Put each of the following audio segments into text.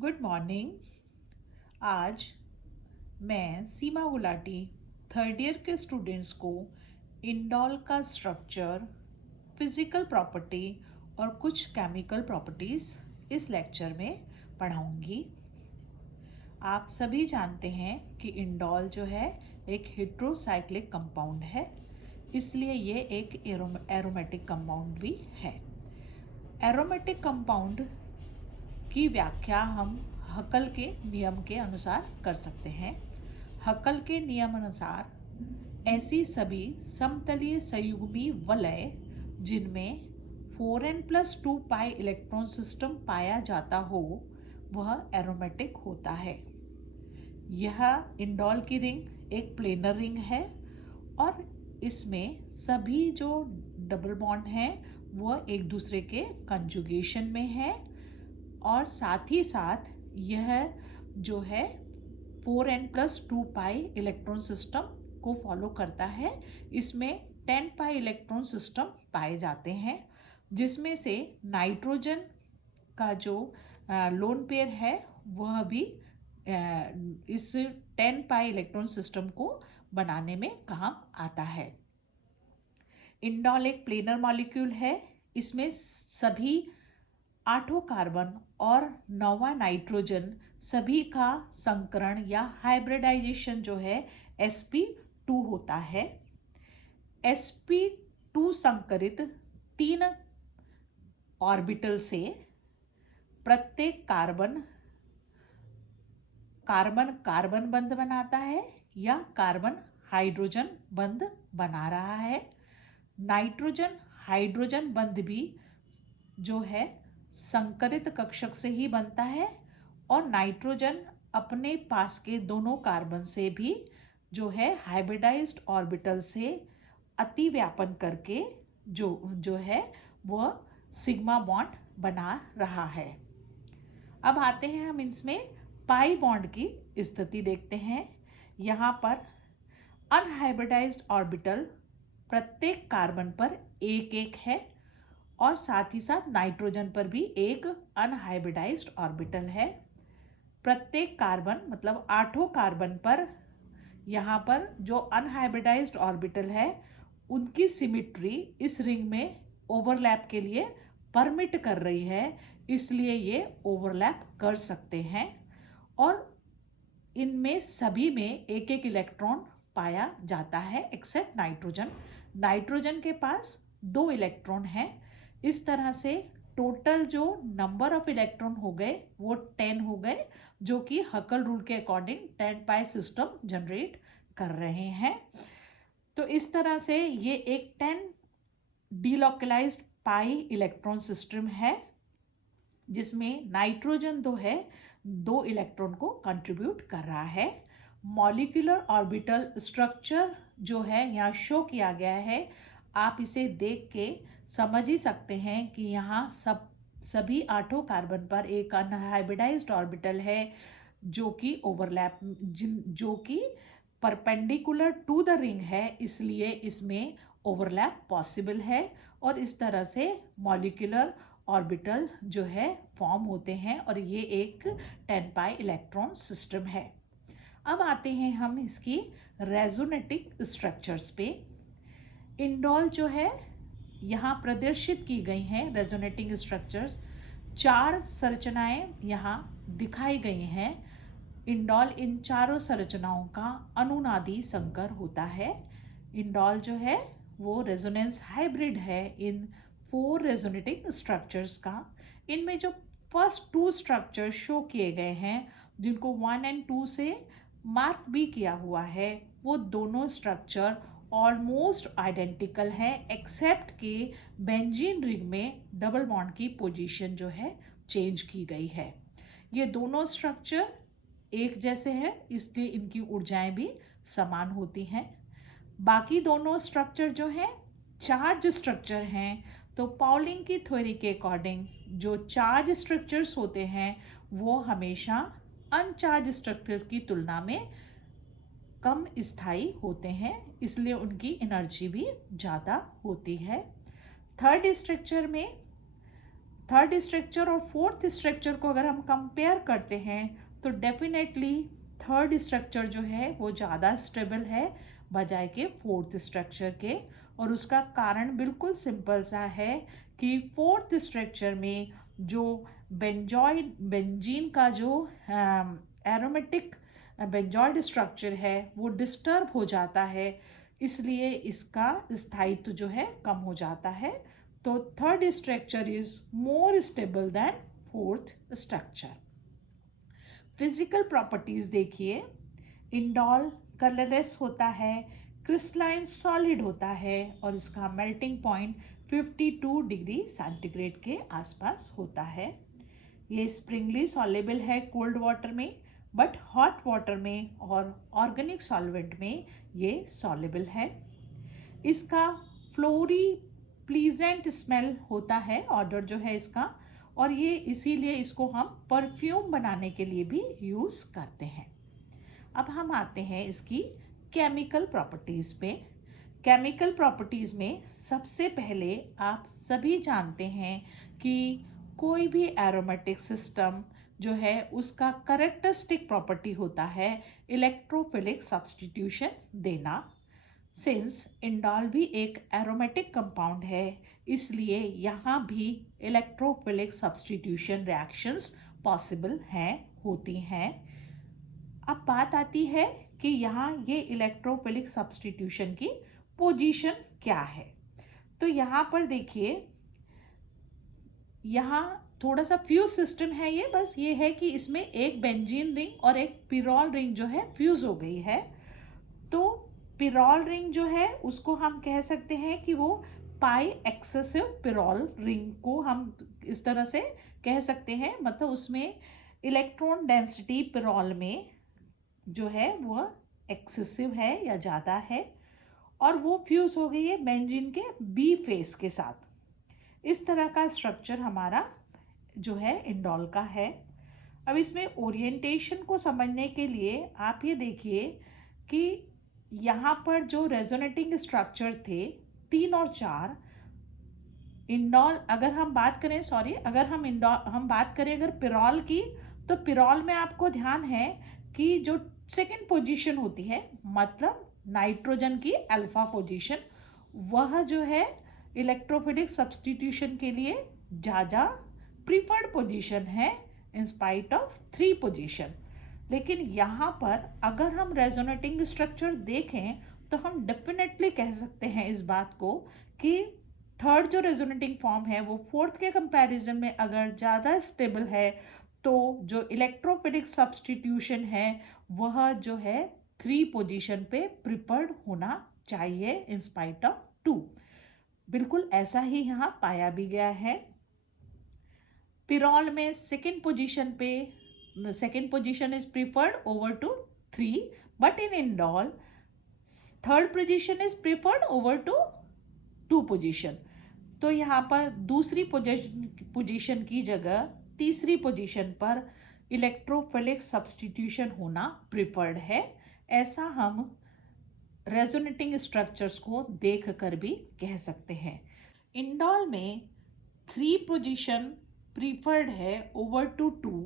Good morning. आज मैं सीमा Gulati third year के स्टूडेंट्स को इंडोल का स्ट्रक्चर, फिजिकल प्रॉपर्टी और कुछ केमिकल प्रॉपर्टीज़ इस लेक्चर में पढ़ाऊंगी। आप सभी जानते हैं कि इंडोल जो है एक हेट्रोसाइक्लिक कंपाउंड है, इसलिए ये एक एरोमेटिक कंपाउंड भी है। एरोमेटिक कंपाउंड की व्याख्या हम हकल के नियम के अनुसार कर सकते हैं। हकल के नियम अनुसार ऐसी सभी समतलीय संयुग्मी वलय जिनमें 4n+2 पाई इलेक्ट्रॉन सिस्टम पाया जाता हो वह एरोमेटिक होता है। यह इंडोल की रिंग एक प्लेनर रिंग है और इसमें सभी जो डबल बॉन्ड हैं वह एक दूसरे के कंजुगेशन में है और साथ ही साथ यह जो है 4n+2 पाई इलेक्ट्रॉन सिस्टम को फॉलो करता है। इसमें 10 पाई इलेक्ट्रॉन सिस्टम पाए जाते हैं, जिसमें से नाइट्रोजन का जो लोन पेयर है वह भी इस 10 पाई इलेक्ट्रॉन सिस्टम को बनाने में काम आता है। इंडोल एक प्लेनर मॉलिक्यूल है। इसमें सभी 8 कार्बन और 9 नाइट्रोजन सभी का संकरण या हाइब्रिडाइजेशन जो है sp2 होता है। sp2 संकरित 3 ऑर्बिटल से प्रत्येक कार्बन कार्बन बंध बनाता है या कार्बन हाइड्रोजन बंध बना रहा है। नाइट्रोजन हाइड्रोजन बंध भी जो है संकरित कक्षक से ही बनता है और नाइट्रोजन अपने पास के दोनों कार्बन से भी जो है हाइब्रिडाइज्ड ऑर्बिटल से अतिव्यापन करके जो है वह सिग्मा बॉन्ड बना रहा है। अब आते हैं हम इसमें पाई बॉन्ड की स्थिति देखते हैं। यहाँ पर अनहाइब्रिडाइज्ड ऑर्बिटल प्रत्येक कार्बन पर एक एक है और साथ ही साथ नाइट्रोजन पर भी एक अनहाइब्रिडाइज्ड ऑर्बिटल है। प्रत्येक कार्बन मतलब 8 कार्बन पर यहाँ पर जो अनहाइब्रिडाइज्ड ऑर्बिटल है उनकी सिमिट्री इस रिंग में ओवरलैप के लिए परमिट कर रही है, इसलिए ये ओवरलैप कर सकते हैं और इनमें सभी में एक एक इलेक्ट्रॉन पाया जाता है एक्सेप्ट नाइट्रोजन। नाइट्रोजन के पास 2 इलेक्ट्रॉन हैं। इस तरह से टोटल जो नंबर ऑफ इलेक्ट्रॉन हो गए वो 10 हो गए, जो कि हकल रूल के अकॉर्डिंग 10 पाई सिस्टम जनरेट कर रहे हैं। तो इस तरह से ये एक 10 डीलोकलाइज्ड पाई इलेक्ट्रॉन सिस्टम है, जिसमें नाइट्रोजन 2 इलेक्ट्रॉन को कंट्रीब्यूट कर रहा है। मॉलिक्यूलर ऑर्बिटल स्ट्रक्चर जो है यहाँ शो किया गया है। आप इसे देख के समझ ही सकते हैं कि यहाँ सभी 8 कार्बन पर एक अनहाइब्रिडाइज्ड ऑर्बिटल है जो कि ओवरलैप जो कि परपेंडिकुलर टू द रिंग है, इसलिए इसमें ओवरलैप पॉसिबल है और इस तरह से मॉलिक्यूलर ऑर्बिटल जो है फॉर्म होते हैं और ये एक 10 पाई इलेक्ट्रॉन सिस्टम है। अब आते हैं हम इसकी रेजोनेटिक स्ट्रक्चर्स पे। इंडोल जो है यहाँ प्रदर्शित की गई हैं रेजोनेटिंग स्ट्रक्चर्स। 4 संरचनाएं यहाँ दिखाई गई हैं। इंडोल इन चारों संरचनाओं का अनुनादी संकर होता है। इंडोल जो है वो रेजोनेंस हाइब्रिड है इन 4 रेजोनेटिंग स्ट्रक्चर्स का। इनमें जो फर्स्ट 2 स्ट्रक्चर शो किए गए हैं, जिनको 1 और 2 से मार्क भी किया हुआ है, वो दोनों स्ट्रक्चर ऑलमोस्ट आइडेंटिकल है एक्सेप्ट कि बेंजीन रिंग में डबल बॉन्ड की पोजीशन जो है चेंज की गई है। ये दोनों स्ट्रक्चर एक जैसे हैं, इसलिए इनकी ऊर्जाएं भी समान होती हैं। बाकी दोनों स्ट्रक्चर जो हैं चार्ज स्ट्रक्चर हैं, तो पाउलिंग की थ्योरी के अकॉर्डिंग जो चार्ज स्ट्रक्चर्स होते हैं वो हमेशा अनचार्ज स्ट्रक्चर्स की तुलना में कम स्थायी होते हैं, इसलिए उनकी एनर्जी भी ज़्यादा होती है। थर्ड स्ट्रक्चर में थर्ड स्ट्रक्चर और फोर्थ स्ट्रक्चर को अगर हम कंपेयर करते हैं तो डेफिनेटली थर्ड स्ट्रक्चर जो है वो ज़्यादा स्टेबल है बजाय के फोर्थ स्ट्रक्चर के। और उसका कारण बिल्कुल सिंपल सा है कि फोर्थ स्ट्रक्चर में जो बेंजीन का जो एरोमेटिक बेंजॉइड स्ट्रक्चर है वो डिस्टर्ब हो जाता है, इसलिए इसका स्थायित्व जो है कम हो जाता है। तो third structure is more stable then fourth structure. Physical properties देखिए, इंडोल कलरलेस होता है, क्रिस्टलाइन सॉलिड होता है और इसका मेल्टिंग पॉइंट 52 डिग्री सेंटीग्रेड के आसपास होता है। ये स्प्रिंगली सॉल्युबल है कोल्ड वाटर में, बट हॉट वाटर में और ऑर्गेनिक सॉल्वेंट में ये सॉल्युबल है। इसका फ्लोरी प्लीजेंट स्मेल होता है, ऑर्डर जो है इसका, और ये इसीलिए इसको हम परफ्यूम बनाने के लिए भी यूज़ करते हैं। अब हम आते हैं इसकी केमिकल प्रॉपर्टीज़ पे। केमिकल प्रॉपर्टीज़ में सबसे पहले आप सभी जानते हैं कि कोई भी एरोमेटिक सिस्टम जो है उसका कैरेक्टरिस्टिक प्रॉपर्टी होता है इलेक्ट्रोफिलिक सब्स्टिट्यूशन देना। सिंस इंडोल भी एक एरोमेटिक कंपाउंड है, इसलिए यहाँ भी इलेक्ट्रोफिलिक सब्स्टिट्यूशन रिएक्शंस पॉसिबल हैं, होती हैं। अब बात आती है कि यहाँ ये इलेक्ट्रोफिलिक सब्स्टिट्यूशन की पोजीशन क्या है। तो यहाँ पर देखिए, यहाँ थोड़ा सा फ्यूज सिस्टम है ये, बस ये है कि इसमें एक बेंजीन रिंग और एक पिरोल रिंग जो है फ्यूज हो गई है। तो पिरोल रिंग जो है उसको हम कह सकते हैं कि वो पाई एक्सेसिव पिरोल रिंग को हम इस तरह से कह सकते हैं, मतलब उसमें इलेक्ट्रॉन डेंसिटी पिरोल में जो है वो एक्सेसिव है या ज़्यादा है और वो फ्यूज हो गई है बेंजीन के बी फेस के साथ। इस तरह का स्ट्रक्चर हमारा जो है इंडोल का है। अब इसमें ओरिएंटेशन को समझने के लिए आप ये देखिए कि यहाँ पर जो रेजोनेटिंग स्ट्रक्चर थे 3 और 4, इंडोल अगर हम बात करें, सॉरी अगर हम बात करें अगर पिरोल की, तो पिरोल में आपको ध्यान है कि जो सेकंड पोजीशन होती है, मतलब नाइट्रोजन की अल्फा पोजीशन, वह जो है इलेक्ट्रोफिलिक सब्स्टिट्यूशन के लिए ज़्यादा प्रीफर्ड पोजीशन है इन स्पाइट ऑफ 3 पोजीशन। लेकिन यहाँ पर अगर हम रेजोनेटिंग स्ट्रक्चर देखें तो हम डेफिनेटली कह सकते हैं इस बात को कि थर्ड जो रेजोनेटिंग फॉर्म है वो फोर्थ के कंपैरिजन में अगर ज़्यादा स्टेबल है, तो जो इलेक्ट्रोफिलिक सब्स्टिट्यूशन है वह जो है 3 पोजीशन पे प्रिफर्ड होना चाहिए इन स्पाइट ऑफ 2। बिल्कुल ऐसा ही यहाँ पाया भी गया है। पिरोल में सेकेंड पोजीशन पे second position is preferred over to 3, but in indole third position is preferred over to 2 position। तो यहाँ पर दूसरी पोजीशन की जगह तीसरी पोजीशन पर इलेक्ट्रोफिलिक सब्स्टिट्यूशन होना प्रिफर्ड है। ऐसा हम रेजोनेटिंग स्ट्रक्चर्स को देखकर भी कह सकते हैं। इंडोल में 3 पोजीशन प्रिफर्ड है ओवर टू 2।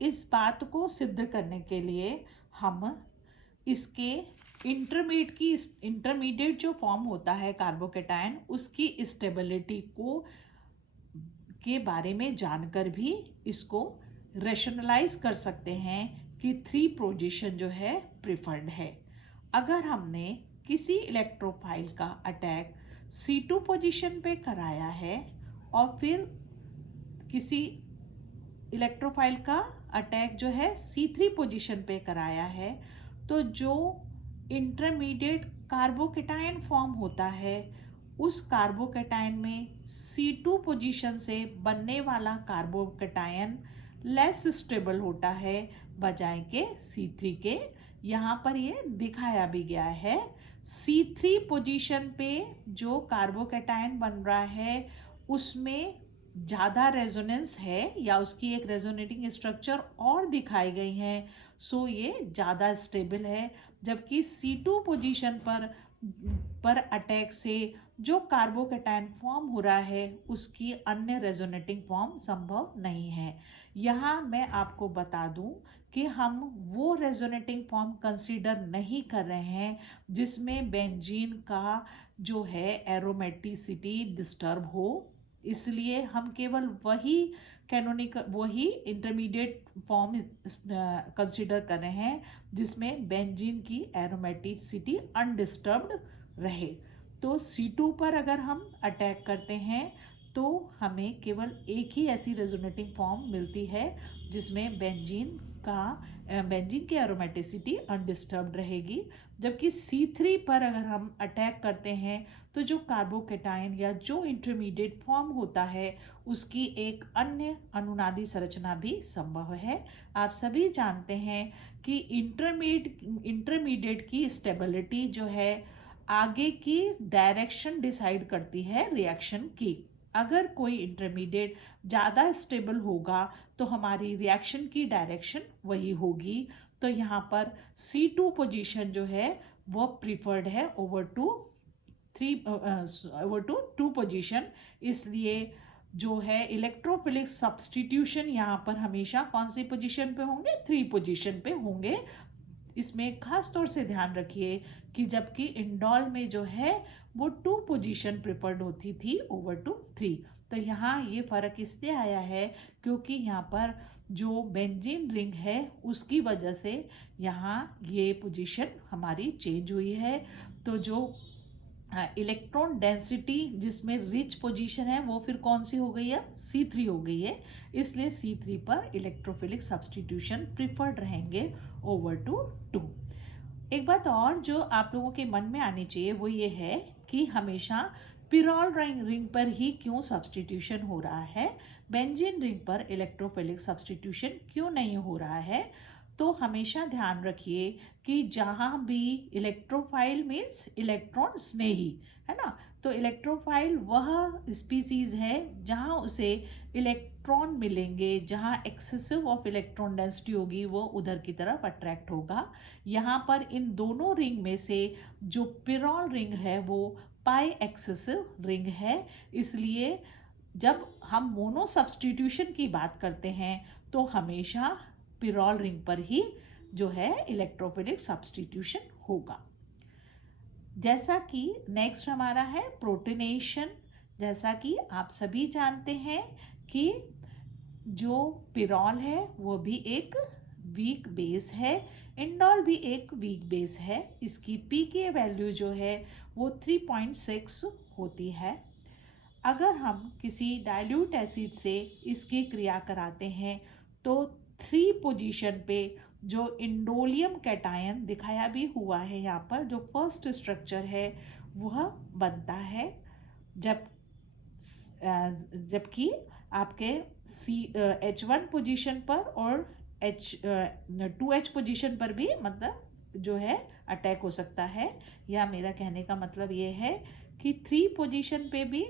इस बात को सिद्ध करने के लिए हम इसके इंटरमीडिएट जो फॉर्म होता है कार्बोकेटायन, उसकी स्टेबिलिटी को के बारे में जानकर भी इसको रेशनलाइज कर सकते हैं कि 3 पोजीशन जो है प्रिफर्ड है। अगर हमने किसी इलेक्ट्रोफाइल का अटैक C2 पोजीशन पे कराया है और फिर किसी इलेक्ट्रोफाइल का अटैक जो है C3 पोजीशन पे कराया है, तो जो इंटरमीडिएट कार्बोकेटायन फॉर्म होता है उस कार्बोकेटायन में C2 पोजीशन से बनने वाला कार्बोकेटायन लेस स्टेबल होता है बजाय के C3 के। यहाँ पर ये दिखाया भी गया है। C3 पोजीशन पे जो कार्बोकेटायन बन रहा है उसमें ज़्यादा रेजोनेंस है या उसकी एक रेजोनेटिंग स्ट्रक्चर और दिखाई गई हैं, सो ये ज़्यादा स्टेबल है। जबकि C2 पोजीशन पर पर अटैक से जो कार्बोकैटायन फॉर्म हो रहा है उसकी अन्य रेजोनेटिंग फॉर्म संभव नहीं है। यहाँ मैं आपको बता दूं कि हम वो रेजोनेटिंग फॉर्म कंसीडर नहीं कर रहे हैं जिसमें बेंजीन का जो है एरोमेटिसिटी डिस्टर्ब हो, इसलिए हम केवल वही इंटरमीडिएट फॉर्म कंसीडर कर रहे हैं जिसमें बेंजीन की एरोमेटिसिटी अनडिस्टर्ब्ड रहे। तो C2 पर अगर हम अटैक करते हैं तो हमें केवल एक ही ऐसी रेजोनेटिंग फॉर्म मिलती है जिसमें बेंजीन की एरोमेटिसिटी अनडिस्टर्ब्ड रहेगी। जबकि C3 पर अगर हम अटैक करते हैं तो जो कार्बोकैटायन या जो इंटरमीडिएट फॉर्म होता है उसकी एक अन्य अनुनादी संरचना भी संभव है। आप सभी जानते हैं कि इंटरमीडिएट की स्टेबिलिटी जो है आगे की डायरेक्शन डिसाइड करती है रिएक्शन की। अगर कोई इंटरमीडिएट ज़्यादा स्टेबल होगा तो हमारी रिएक्शन की डायरेक्शन वही होगी। तो यहाँ पर C2 पोजीशन जो है वो प्रीफर्ड है ओवर टू 2 पोजीशन। इसलिए जो है इलेक्ट्रोफिलिक सब्स्टिट्यूशन यहाँ पर हमेशा कौन सी पोजीशन पे होंगे? 3 पोजीशन पे होंगे। इसमें खास तौर से ध्यान रखिए कि जबकि इंडोल में जो है वो 2 पोजीशन प्रिफर्ड होती थी ओवर टू 3। तो यहाँ ये फर्क इसलिए आया है क्योंकि यहाँ पर जो बेंजीन रिंग है उसकी वजह से यहाँ ये पोजीशन हमारी चेंज हुई है। तो जो इलेक्ट्रॉन डेंसिटी जिसमें रिच पोजीशन है वो फिर कौन सी हो गई है? C3 हो गई है। इसलिए C3 पर इलेक्ट्रोफिलिक सब्स्टिट्यूशन प्रिफर्ड रहेंगे ओवर टू 2। एक बात और जो आप लोगों के मन में आनी चाहिए वो ये है कि हमेशा पिरोल रिंग पर ही क्यों सब्स्टिट्यूशन हो रहा है, बेंजीन रिंग पर इलेक्ट्रोफिलिक सब्स्टिट्यूशन क्यों नहीं हो रहा है। तो हमेशा ध्यान रखिए कि जहाँ भी इलेक्ट्रोफाइल मीन्स इलेक्ट्रॉन स्नेही है ना, तो इलेक्ट्रोफाइल वह स्पीसीज है जहाँ उसे इलेक्ट्रॉन मिलेंगे, जहाँ एक्सेसिव ऑफ इलेक्ट्रॉन डेंसिटी होगी वो उधर की तरफ अट्रैक्ट होगा। यहाँ पर इन दोनों रिंग में से जो पिरोल रिंग है वो पाई एक्सेसिव रिंग है। इसलिए जब हम मोनो सब्स्टिट्यूशन की बात करते हैं तो हमेशा पिरोल रिंग पर ही जो है इलेक्ट्रोफिलिक सब्स्टिट्यूशन होगा। जैसा कि नेक्स्ट हमारा है प्रोटोनेशन। जैसा कि आप सभी जानते हैं कि जो पिरोल है वो भी एक वीक बेस है, इंडोल भी एक वीक बेस है। इसकी pKa वैल्यू जो है वो 3.6 होती है। अगर हम किसी डाइल्यूट एसिड से इसकी क्रिया कराते हैं तो 3 पोजीशन पे जो इंडोलियम कैटायन दिखाया भी हुआ है यहाँ पर, जो फर्स्ट स्ट्रक्चर है वह बनता है। जबकि आपके H1 पोजीशन पर और 2H पोजीशन पर भी मतलब जो है अटैक हो सकता है। या मेरा कहने का मतलब ये है कि 3 पोजीशन पे भी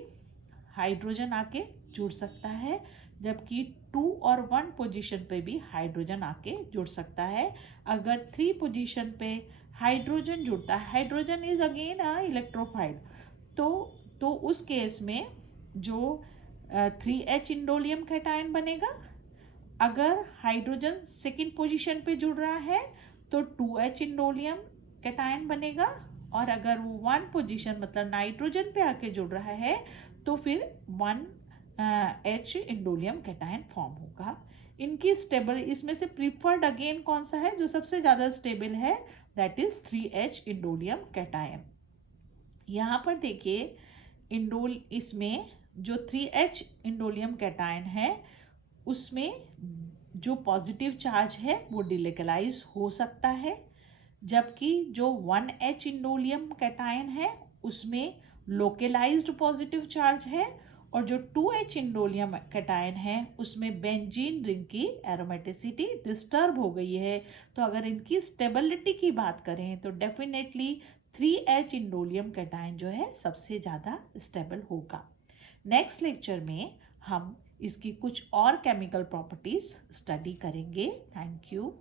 हाइड्रोजन आके जुड़ सकता है, जबकि 2 और 1 पोजीशन पे भी हाइड्रोजन आके जुड़ सकता है। अगर 3 पोजीशन पे हाइड्रोजन जुड़ता है, hydrogen is again a electrophile, तो उस केस में जो 3H इंडोलियम कैटायन बनेगा। अगर हाइड्रोजन सेकेंड पोजीशन पे जुड़ रहा है तो 2H इंडोलियम कैटायन बनेगा, और अगर वो 1 पोजीशन मतलब नाइट्रोजन पे आके जुड़ रहा है तो फिर 1H इंडोलियम कैटायन फॉर्म होगा। इनकी स्टेबल इसमें से प्रीफर्ड अगेन कौन सा है जो सबसे ज़्यादा स्टेबल है? That is 3H indolium cation. यहाँ पर देखिए इसमें जो 3H इंडोलियम कैटायन है उसमें जो पॉजिटिव चार्ज है वो डिलोकलाइज हो सकता है, जबकि जो 1H इंडोलियम कैटायन है उसमें लोकलाइज्ड पॉजिटिव चार्ज है, और जो 2H इंडोलियम कैटायन है उसमें बेंजीन रिंग की एरोमेटिसिटी डिस्टर्ब हो गई है। तो अगर इनकी स्टेबिलिटी की बात करें तो डेफिनेटली 3H इंडोलियम कैटायन जो है सबसे ज़्यादा स्टेबल होगा। नेक्स्ट लेक्चर में हम इसकी कुछ और केमिकल प्रॉपर्टीज स्टडी करेंगे। Thank you.